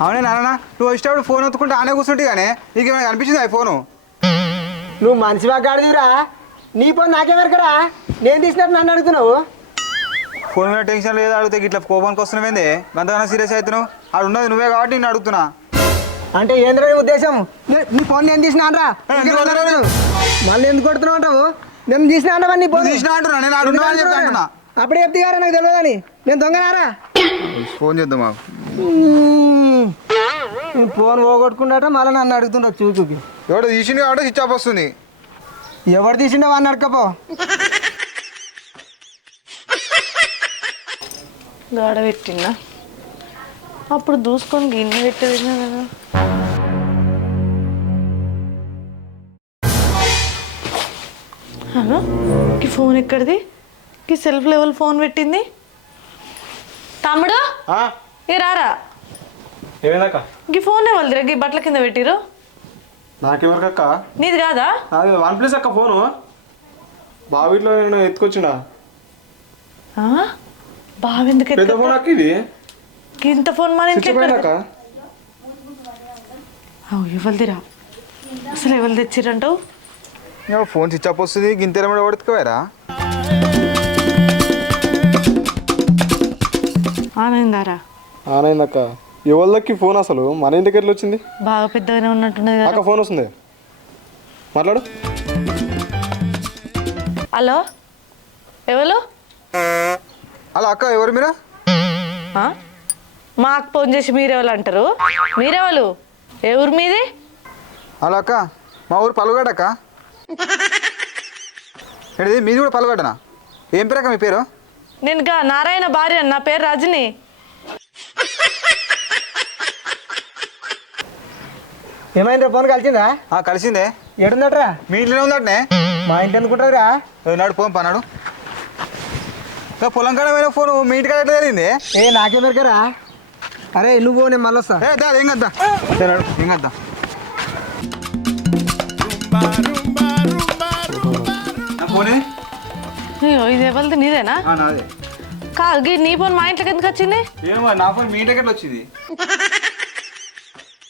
అవునే నాన్న నువ్వు ఇష్టపడి ఫోన్ ఎత్తుకుంటే ఆనే కూర్చుంటే కానీ నీకు ఏమైనా అనిపించింది ఆ ఫోను నువ్వు మంచిగా గాడిదిరా నీ పని నాకేమెరకరా నేను తీసినట్టు నన్ను అడుగుతున్నావు ఫోన్ మీద టెన్షన్ లేదా అడిగితే ఇట్లా కోపానికి వస్తున్నావేంది గంతగానో సీరియస్ అవుతున్నావు ఆడు ఉన్నది నువ్వే కాబట్టి నేను అడుగుతున్నా అంటే ఏంద్రా నీ ఉద్దేశం నీ ఫోన్ నేను తీసినా అనరా మళ్ళీ ఎందుకు కొడుతున్నావు అంటావు నేను తీసినా అన్నా నీ ఫోన్ తీసినా అంటున్నా నేను ఆడు ఉన్నా అని చెప్పి అంటున్నా అప్పుడే చెప్తే గారా నాకు తెలియదని నేను దొంగనారా ఫోన్ చేద్దామా ఫోన్ పోగొట్టుకున్నట్ట మళ్ళీ నన్ను అడుగుతున్నావు చూచుకి ఎవడో తీసింది కాబట్టి స్విచ్ ఆఫ్ వస్తుంది ఎవరు తీసిండే వాడిని అడకపో గాడ పెట్టిందా అప్పుడు దూసుకొని గిన్నె పెట్టేదినా కదా హలో ఈ ఫోన్ ఎక్కడిది ఈ సెల్ఫ్ లెవెల్ ఫోన్ పెట్టింది తమ్ముడు ఏ రారా ఏమైందక్క ఈ ఫోన్ ఎవరిదిరా ఈ బట్టల కింద పెట్టిరు నాకెవరికక్క నీది కాదా నాది OnePlus అక్క ఫోను బావిట్లో నేను ఎత్తుకొచ్చిండా బావెందుకు పెద్ద ఫోన్ అక్క ఇది ఇంత ఫోన్ మన ఇంట్లో తెచ్చిపోయిందక్క ఎవరిదిరా అసలు ఎవరు తెచ్చిరంటావు ఫోన్ స్విచ్ ఆఫ్ వస్తుంది గింతెల మీద పడుతుకోవారా ఆనందారా ఆనైందక్క ఎవరిదక్కి ఫోన్ అసలు మన ఇంటికి ఎట్లా వచ్చింది బాగా పెద్దగానే ఉన్నట్టున్నది కదా అక్క ఫోన్ వస్తుంది మాట్లాడు హలో ఎవరు అలా అక్క ఎవరు మీరా మాకు ఫోన్ చేసి మీరెవరు అంటారు మీరెవరు ఎవరు మీది అలా అక్క మా ఊరు పలుగాడక్క ఏంటిది మీది కూడా పలుగాడనా ఏం పేరు అక్క మీ పేరు నేను నారాయణ భార్య నా పేరు రజని ఏమైందిరా ఫోన్ కలిసిందా కలిసిందే ఎడుందట్రా మీ ఇంట్లోనే ఉందటనే మా ఇంటి ఎందుకుంటారా నాడు ఫోన్ పన్నాడు పొలం కాడ పోయిన ఫోన్ మీ ఇంటికాడ ఎట్లా జరిగింది నాకేమెరకరా అరే నువ్వు నేను మళ్ళీ వస్తా ఏం కద్దా ఏం కద్దా ఫోనే అయ్యో ఇది ఎవరిది నీదేనా నాదే కాదు నీ ఫోన్ మా ఇంట్లోకి ఎందుకు వచ్చింది ఏమో నా ఫోన్ మీ ఇంటికి ఎట్లా వచ్చింది